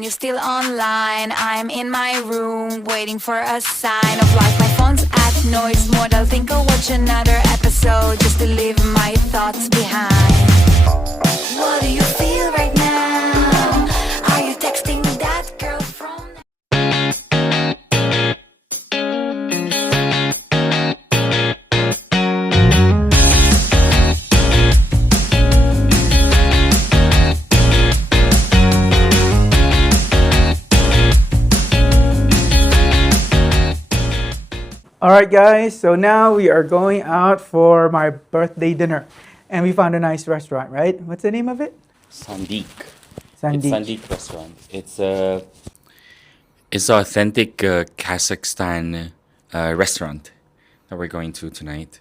on, you're still online. I'm in my room, waiting for a sign of life. My phone's at noise mode. I'll think I'll watch another episode just to leave my thoughts behind. What do you feel right now? Are you texting that girl from... Alright guys, so now we are going out for my birthday dinner. And we found a nice restaurant, right? What's the name of it? Sandik. Sandik. It's Sandik restaurant. It's an authentic Kazakhstan restaurant that we're going to tonight.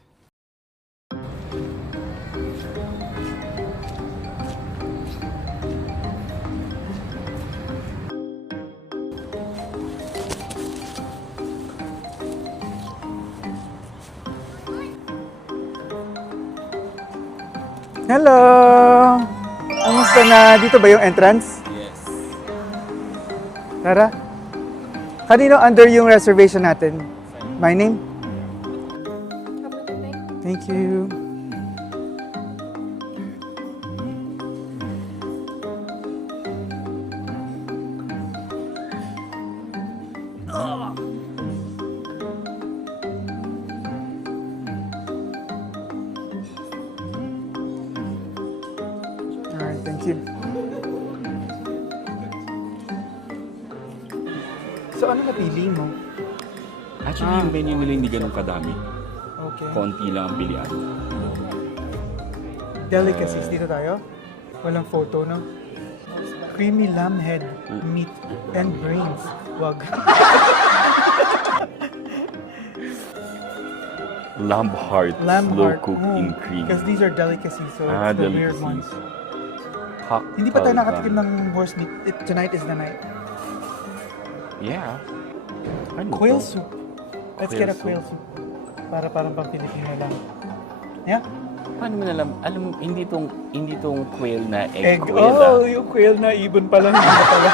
Hello! Kamusta na? Dito ba yung entrance? Yes. Tara. Kanino under yung reservation natin? My name? Thank you. Alright, thank you. So ano napili mo? Actually, yung menu nila hindi ganun kadami. Okay. Konti lang ang pilihan. Delicacies, dito tayo. Walang photo, no? Creamy lamb head, meat, and brains. Wag. Lamb heart, Lamb slow heart. cooked in cream. Because these are delicacies, so it's the weird ones. Hindi pa tayo nakatikim ng horse meat. Tonight is the night. Yeah. Ano Quail to? soup. Let's Quail get a quail soup. Parang pang Pilipino lang. Yeah? Paano mo nalam? Alam, hindi tong quail na Egg. egg quail. Oh, yung quail na ibon pala. Hindi na pala.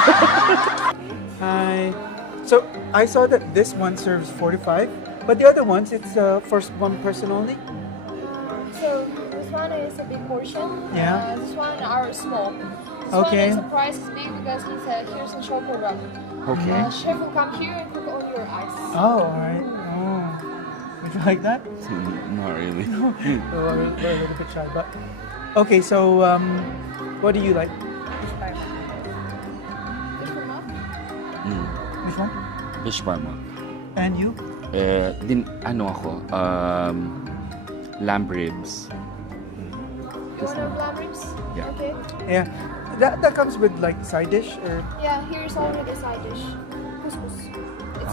Hi. So, I saw that this one serves 45, but the other ones, it's for one person only? So this one is a big portion. Yeah. This one are small. This Okay. one is the price is big because here's a chauffeur rub. Okay. Chef will come here and cook on your ice. Oh, alright. Oh. Would you like that? Not really. We're a little bit shy, but... Okay, so, what do you like? Fish for mouth? Which one? Fish parma. And you? Lamb ribs. You want to lamb ribs? Yeah. Okay. Yeah. That comes with, like, side dish, or... Yeah, here's already a side dish. Couscous.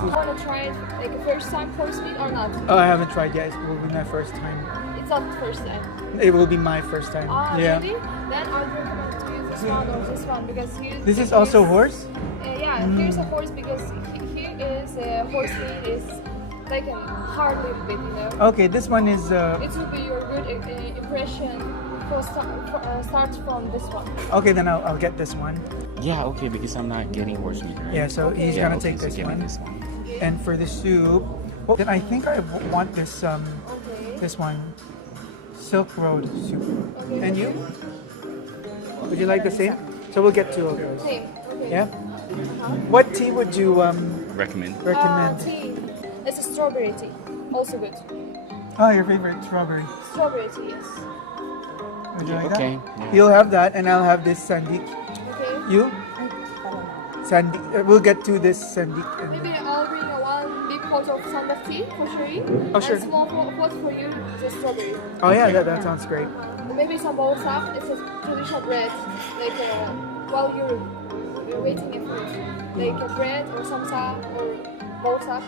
You want to try it like a first time horse meat or not? Oh, I haven't tried yet. It will be my first time. It's not the first time. It will be my first time. Yeah. Really? Then I'd recommend to use this one or this one because This is also horse? Yeah, here's a horse because here is a horse meat is like a hard little bit, you know. Okay, this one is... It will be your good impression starts from this one. Okay, then I'll get this one. Yeah, okay, because I'm not getting horse meat, right? Yeah, so he's Yeah, gonna okay, take so this give me one. this one. And for the soup, oh, then I think I want this Okay. this one, Silk Road soup. Okay. And you? Would you like the same? So we'll get two of those. Same. Okay. Yeah. What tea would you Recommend. recommend? Tea. It's a strawberry tea. Also good. Oh, your favorite strawberry. Strawberry tea, yes. Would you like Okay. that? You'll have that, and I'll have this Sandik. Okay. You? Sandik. We'll get to this Sandik. Maybe I'll bring one big pot of samba tea for Sherry. Oh, sure. And small pot for you, the strawberry. Oh yeah, that sounds great. Maybe some bolsa. It's a traditional bread, like while you're waiting in food, like a bread or samsa or bolsa.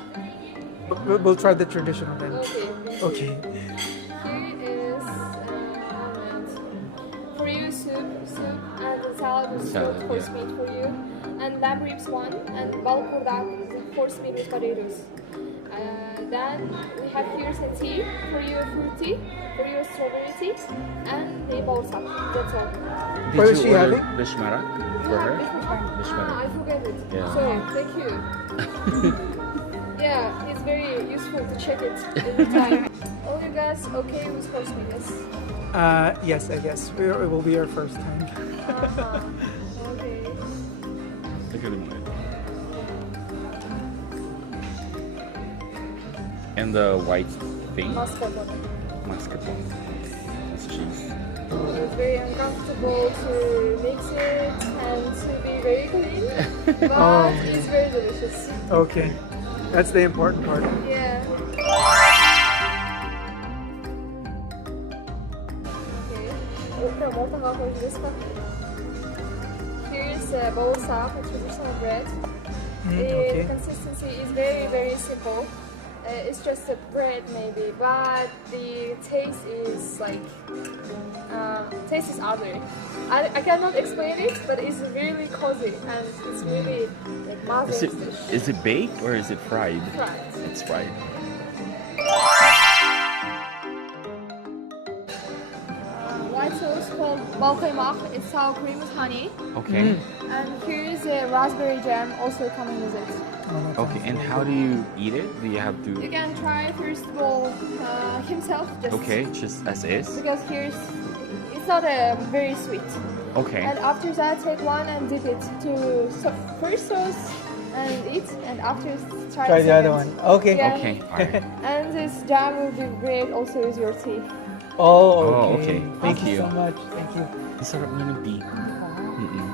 We'll try the traditional then. Okay. Okay. Here is almond. For you, soup, and the salad is Salad, horse yeah. meat for you, and lamb ribs one, and balkurdak horse meat with potatoes. Then we have here's a tea for your fruit tea, for your strawberry tea, and the balsam. That's all. Did What is you she order having? bishmarak for her? Ah, I forget it. Yeah. Sorry, thank you. Yeah, it's very useful to check it every time. All you guys okay with horse meat? Yes. Yes, I guess. It will be our first time. Okay. Tagalog mo. And the white thing? Mascarpone. Mascarpone. That's cheese. It's very uncomfortable to mix it and to be very clean, but Oh. it's very delicious. Okay. That's the important part. Yeah. Okay. Here's a bolsa, a traditional bread. Okay. The consistency is very, very simple. It's just a bread maybe, but the taste is like taste is other. I cannot explain it, but it's really cozy and it's really like marvelous dish. Is it baked or is it fried? Fried. It's fried. White sauce called balkaymak. It's sour cream with honey. Okay. And here's a raspberry jam also coming with it. Okay, and how do you eat it? Do you have You to... can try first of all himself just Okay, just as is? because here's it's not very sweet. Okay. And after that, take one and dip it to first sauce and eat, and after Try the other one. second. Okay. Yeah. Okay, alright. And this jam will be great also with your tea. Oh, Oh, okay. okay. Thank Thank you you. so much. Thank you. Ang sarap na ng tea. Mm-mm.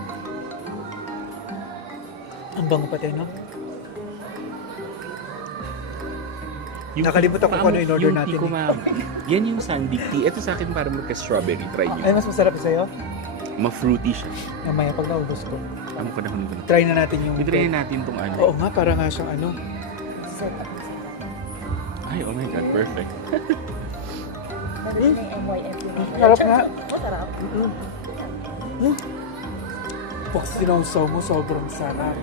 Ang bango pati, no? Yung Nakalimutan ko kung ano in-order yung natin tea ko, eh. ma'am. Yan yung sandik tea. Ito sa akin parang magka-strawberry. Try Ay, nyo. mas masarap sa'yo? Ma-fruity siya. Mamaya pag naubos ko. Ano ko na ko. Try na natin yung... I-try natin tong ano. Oo nga, para nga siyang ano. Ay, oh my God, perfect. Sarap nga. Pag sinawsaw mo, sobrang sarap.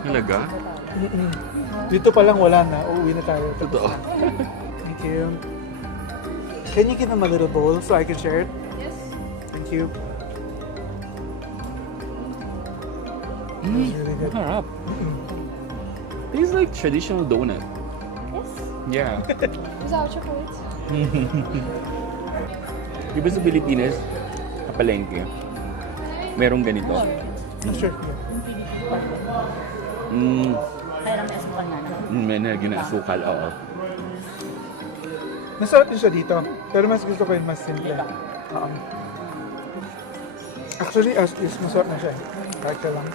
Talaga? Dito pa lang wala na. Uuwi na tayo. Totoo. Thank you. Can you give him a little bowl so I can share it? Yes. Thank you. Mm, Really good. harap. Tastes like traditional donut. Yes. Yeah. Without chocolate. Di ba sa Pilipinas, kapalengke, merong ganito? Sure. May nalagyan na asukal, oo. Masarap din siya dito. Pero mas gusto ko yung mas simple. Oo. Actually, as is, masarap na siya. Kahit ka lang.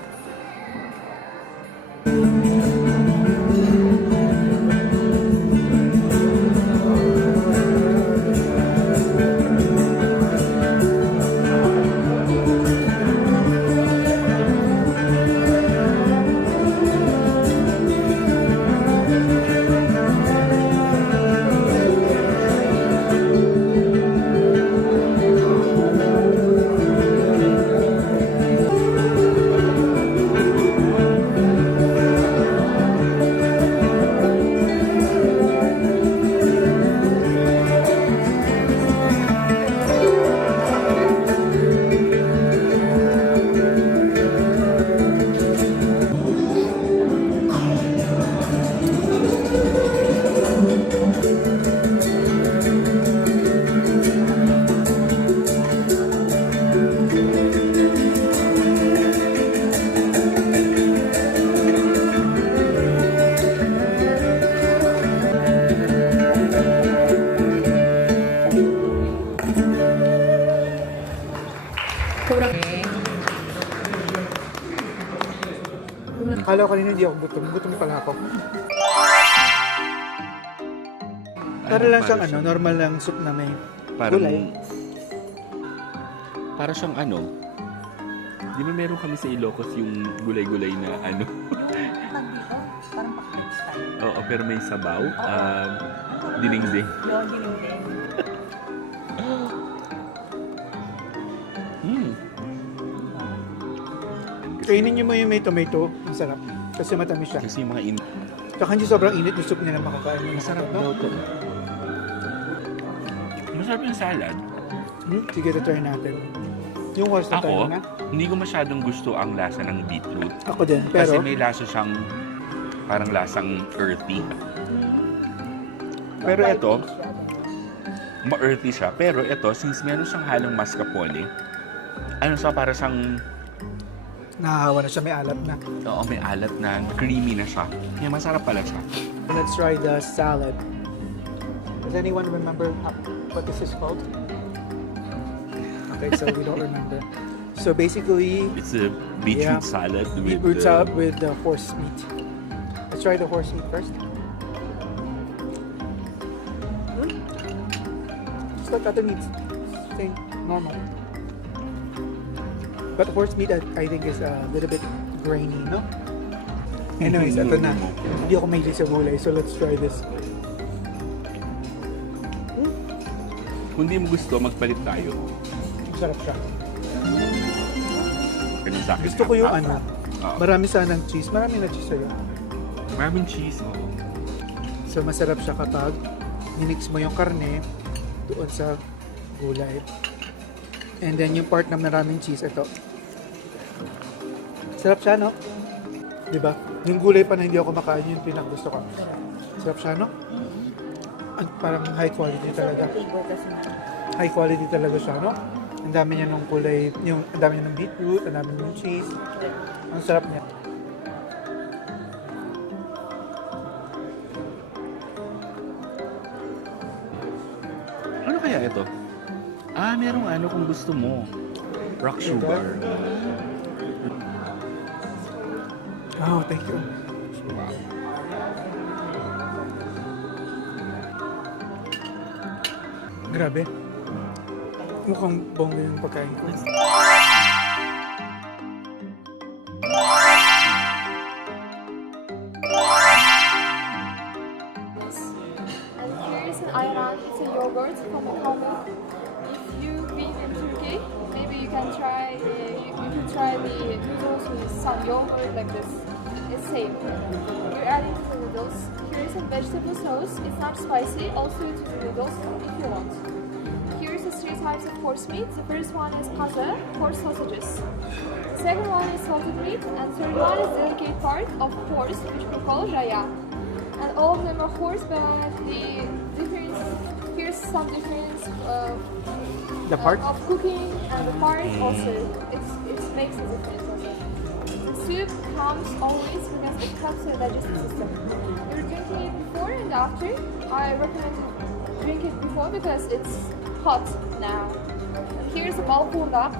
Akala ko kanina hindi ako gutom. Gutom pala ako. Para lang siyang ano, normal lang soup na may Parang, gulay. para siyang ano, di ba meron kami sa Ilocos yung gulay-gulay na ano? Parang pakit style. Oo, pero may sabaw. Dinding-ding. Yun, dinding. Hmm. Kainin niyo mo yung may tomato. Ang sarap. Kasi matamis siya. Kasi yung mga Tsaka hindi sobrang init yung soup niya na makakain mo. Masarap, no? Masarap yung salad. Sige, try natin. Yung horse na tayo Ako, na. hindi ko masyadong gusto ang lasa ng beetroot. Ako din, Kasi pero... may lasa siyang parang lasang earthy. Pero ito, ma-earthy siya. Pero ito, since meron siyang halong mascarpone, ano siya, para siyang, Nahahawa na siya, may alat na. oo, may alat na, creamy na siya. Kaya masarap pala siya. Let's try the salad. Does anyone remember what this is called? Okay, so we don't remember. So basically, It's a beetroot Yeah. salad with beetroot salad with the horse meat. Let's try the horse meat first. Just like other meats, same, normal. But horse meat, I think, is a little bit grainy, no? Anyways, ito na. Hindi ako mahilig sa gulay, so let's try this. Kung di mo gusto, magpalit tayo. Sarap siya. Kasi sa akin, Gusto ko yung half, ano, half. Oo. marami sanang cheese. Marami na cheese sa'yo. Maraming cheese, oo. So masarap siya kapag minix mo yung karne doon sa gulay. And then yung part na maraming cheese, ito. Sarap siya, no? Diba? Yung gulay pa na hindi ako makain, yung pinakagusto ko. Sarap siya, no? Parang high quality talaga. High quality talaga siya, no? Ang dami niya ng kulay, ang dami niya ng beetroot, ang dami niya ng cheese. Ang sarap niya. Ano kaya ito? Merong ano kung gusto mo. Rock sugar. Oh, thank you. Grabe. Mukhang bongga yung pagkain ko. And here is an ayran. It's a yogurt from a common. If you've been in Turkey, maybe you can try. You can try the noodles with some yogurt like this. It's same. You're adding to the noodles. Here is a vegetable sauce. It's not spicy. Also to the noodles if you want. Here's the three types of horse meat. The first one is kaza, horse sausages. The second one is salted meat, and third one is delicate part of horse, which we call raya. And all of them are horse, but the difference, here's some difference The part? of cooking and the part also. It makes a difference also. The soup comes always because it cuts the digestive system. You're drinking it before and after. I recommend to drink it before because it's hot now. Here's a bal punda.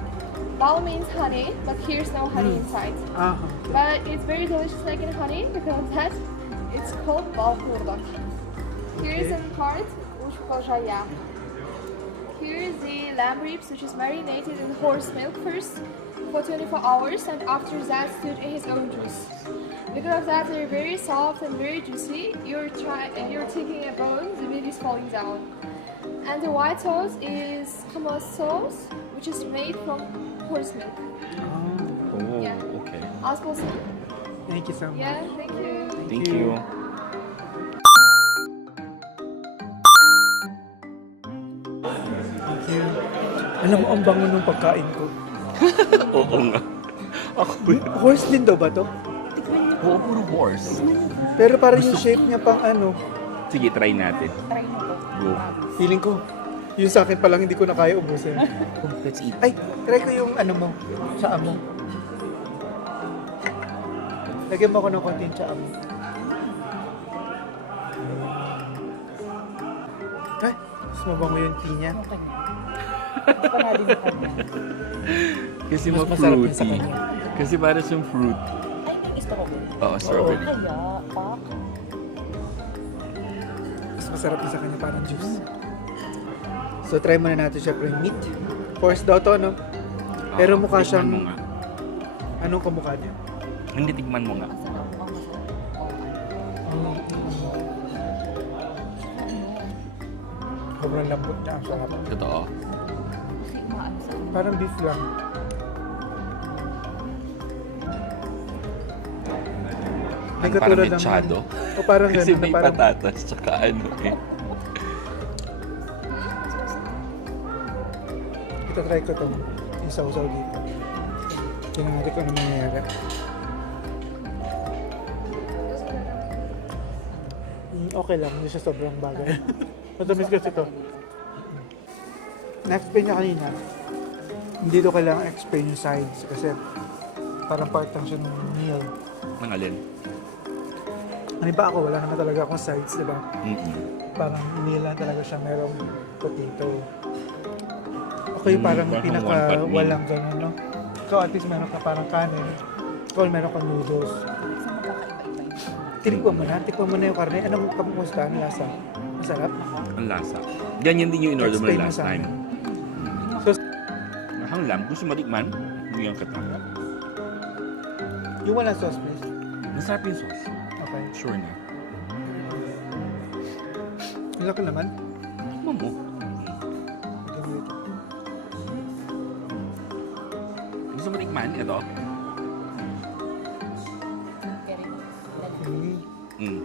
Bal means honey, but here's no honey inside. Ah, But it's very delicious like in honey because of that it's called bal punda. Here's a part which we call jaya. Here's the lamb ribs which is marinated in horse milk first for 24 hours and after that stood in his own juice. Because of that they're very soft and very juicy. You're taking a bone, the meat is falling down. And the white sauce is hummus sauce which is made from horse milk. Oh, Yeah. okay. As possible. thank you so much. Yeah, thank you. Thank you. Thank you. Alam mo, ang bango ng pagkain ko. Oo nga. Ako Horse din daw ba to? Oo, puro horse. Pero parang yung shape niya pang ano. Sige, try natin. Try mo to. Go. Feeling ko, yung sa akin pa lang hindi ko na kaya ubusin. Let's eat. Ay, try ko yung ano mo, tsaa mo. Lagyan mo ako ng konting tsaa mo. Ay, mas mabango yung tea niya. Hindi pa nalinitan niya. Kasi Mas masarap yun sa fruity. kanya. Kasi para siyang fruit. Ay, may strawberry. Oo, strawberry. Kaya, pak. Mas masarap yun sa kanya, parang juice. So, try muna natin syempre yung meat. Horse daw to, no? Pero Oo, mukha tikman siyang... mo nga. Anong kamukha niya? Hindi, tikman mo nga. Ang sarap, ang masarap. Sobrang lambot niya, ang sarap. Totoo. Kasi maano sa Parang beef lang. Ay, Ang katulad parang ng- mechado. O parang Kasi ganun na may parang... patatas tsaka ano eh. Itatry ko itong isaw-saw dito. Tingnan natin kung ano mangyayari. Okay lang, hindi siya sobrang bagay. Matamis kasi ito. Na-explain niya kanina, hindi ito kailangan explain yung sides kasi parang part lang siya ng meal. Ang alin? Ano ba ako, wala naman talaga akong sides, di ba? Mm-mm. Parang meal lang talaga siya, merong potato. Okay, parang parang pinaka one pot meal. walang ganun, no? Ikaw at least meron ka parang kanin. Ikaw meron ka noodles. Saan magkakaiba-iba yun? Tikman mo na yung karne. Anong kamusta? Ano lasa? Masarap? Ang lasa. Ganyan din yung in-order mo Explain na mo last sa time. amin. So, Mahang lang. Gusto mo tikman? Bigyan kita. yung walang sauce, please. Masarap yung sauce. Okay. Sure na. Ang laki naman. Tikman mo. Lagyan mo dito. Gusto mo tikman? Ito. Kaya rin, lalaki. Mm.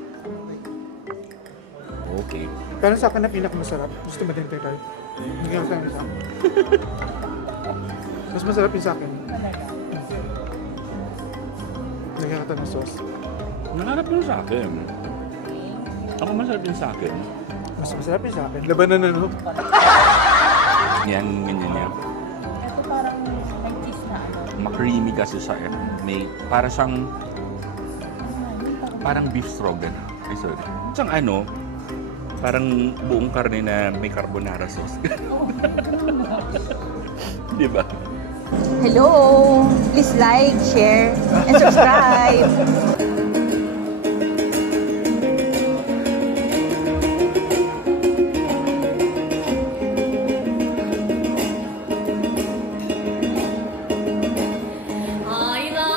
Okay. Parang sa akin na pinakamasarap. Gusto mo din, Peter? Bigyan ko sa akin isa. Mas masarap yung sa akin. Talaga. Lagyan ka ng sauce. Nangarap yun sa akin. Ako masarap yun sa akin. Mas masarap yung sa akin. Labanan na, no? Yan, ganyan yan. Ito parang may cheese na ano. Ma-creamy kasi siya eh. May, para siyang, parang beef stroganoff. Ay, sorry. Siyang ano, parang buong karne na may carbonara sauce. Di ba? Hello! Please like, share, and subscribe!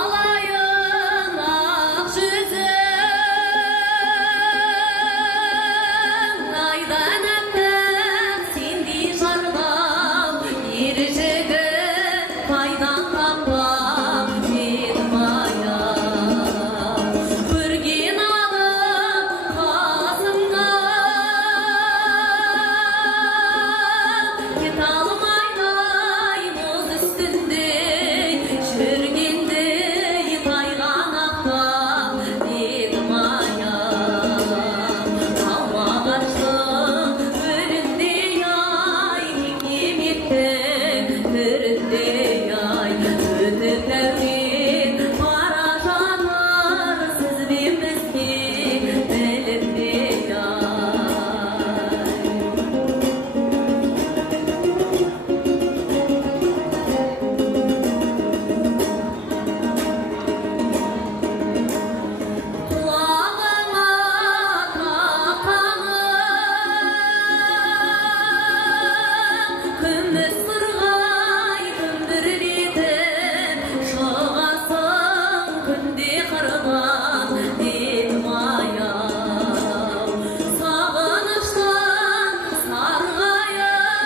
Aynalayın ak yüzün aydan öpüp sindi jarlap bir jigit paydan kapap yılmaya Bürgin alıp kasımda Git almaylay muz üstünde Şürginde yıkaylan akta Yılmaya Hava kaçtım önünde yay Kim gitti önünde yay Ötü devrin aracanlar Siz bilmez ki belinde yay Kulağıma takanım Kümüs sırgay kündür biten Şoğasın kündi kırgan dilmaya Sağınıştan sargayım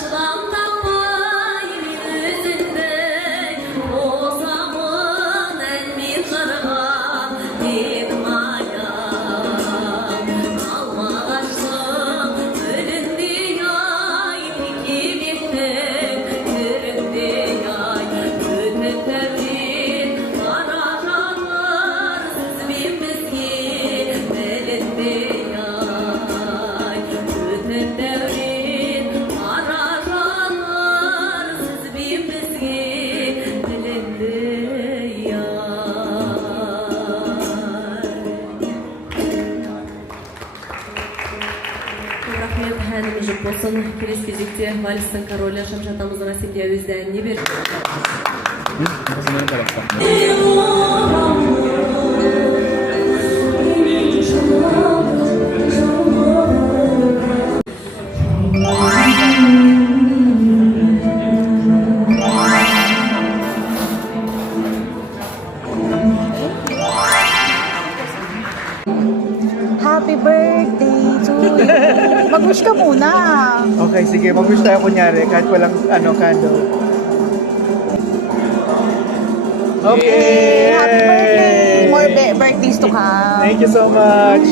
Şılam tapmay bir yüzünde O zaman elmin kırgan dilmaya Alma kaçtım önünde yay Peki bittim yüründe yay Ötüp devrin aracanlar Siz bilmez ki belinde yay Ötüp devrin aracanlar Siz bilmez ki belinde yay Рахмет хәнім жүк болсын. Келесі кезекте вальстың королі Шамшат атамыздың әсемдеу өздеріне берді. Kasi meron talaga. Happy birthday to you! Mag-wish ka muna! Okay, sige. Mag-wish tayo kunyari kahit walang candle. Okay! Happy birthday! More birthdays to come. Thank you so much.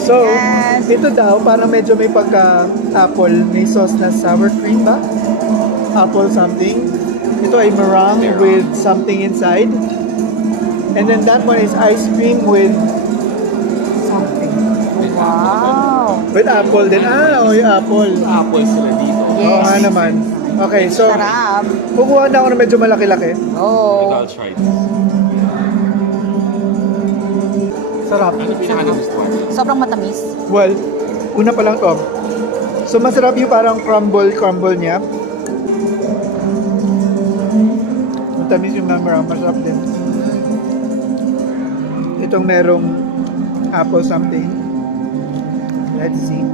So, Yes. ito daw, parang medyo may pagka-apple. May sauce na sour cream ba? Apple something. Ito ay meringue with something inside. And then that one is ice cream with something. Wow. With apple din. Ah, yung apple. Apple sila dito. Oo nga naman. Okay, so, Sarap. kukuha na ako ng medyo malaki-laki. Oh. I'll try this. Sarap. Ano pinaka-nagustuhan? Sobrang matamis. Well, una pa lang to. So, masarap yung parang crumble niya. Matamis yung meringue, masarap din. Itong merong apple something. Let's see.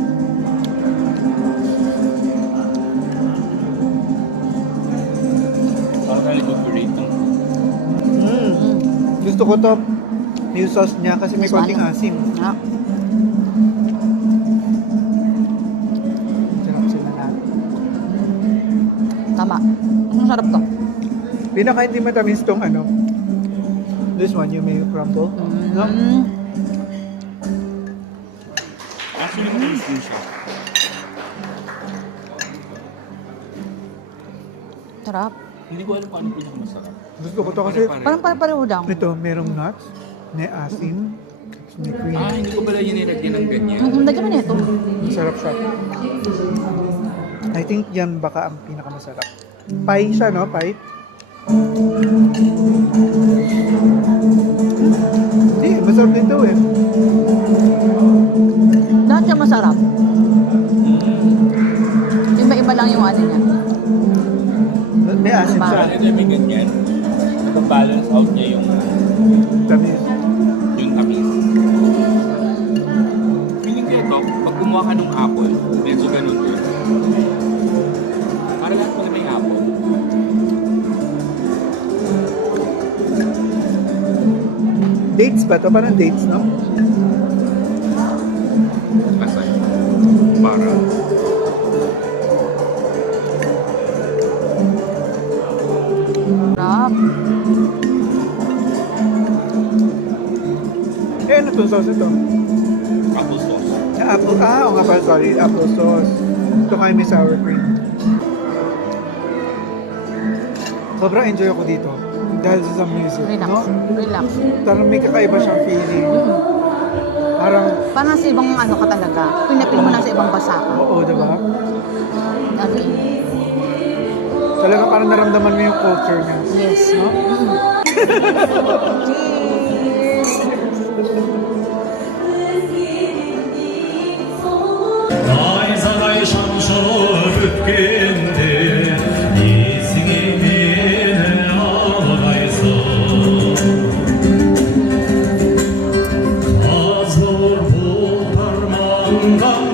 Parang nalibag-rate ng Gusto ko to. Yung sauce niya kasi may This one? konting asim. Ah. Sarap sila na. Tama. Ang sarap to. Pinaka hindi matamis tong ano. This one, yung may crumble. No? Actually, matamis din siya. Sarap. Hindi ko alam kung ano pinakamasarap. Gusto ko to kasi Parang pareho lang. ito, merong nuts, may asim, may cream. Hindi ko pala yun nilagyan ng ganyan. Lagyan mo na ito. Masarap siya. I think yan baka ang pinakamasarap. Pie siya, no? Pie? Hindi, masarap din to eh. Lahat siya masarap. Iba-iba lang yung ano niya. May asim siya. Kaya na may ganyan. Balance out niya yung Tamis. tamis. Feeling ko ito, pag kumuha ka ng apple, medyo ganun yun. Para lahat pag may apple. Dates ba to? Parang dates, no? Asay. Para. Sarap. Eh, ano to sauce ito? Apple sauce. Apple, oo nga pala, sorry. Apple sauce. Ito kayo may sour cream. Sobrang enjoy ako dito. Dahil sa music, Relax. no? Relax. Parang may kakaiba siyang feeling. Parang, Parang sa ibang ano ka talaga. Pinapil mo na sa ibang basa ka. oo, diba? Ano yun? Talaga parang naramdaman mo yung culture niya. Yes. No? 나의 사나이 샴쇼 듣겠는데 이승이 내내 나라에서 가서 보달만 가